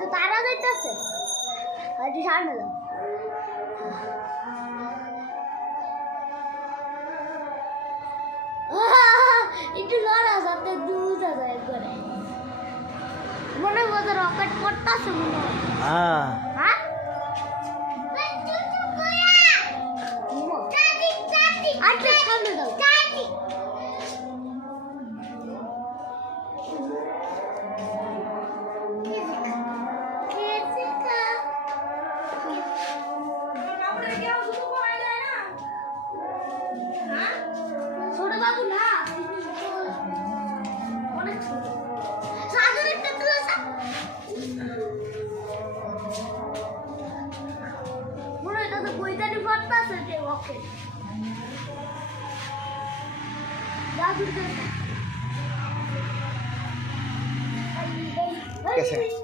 তো তারা যাইতেছে আরে সামনে যাও একটু লড়া যাতে দুধ যায় করে মনে হয় রকেট করতেছে মনে হয় হ্যাঁ হ্যাঁ আচ্ছা সামনে যাও বাবু না অনেক সাদর একটা ক্লাস মনে হয় তো বইটানি পড়তাছে যে ওকে कैसे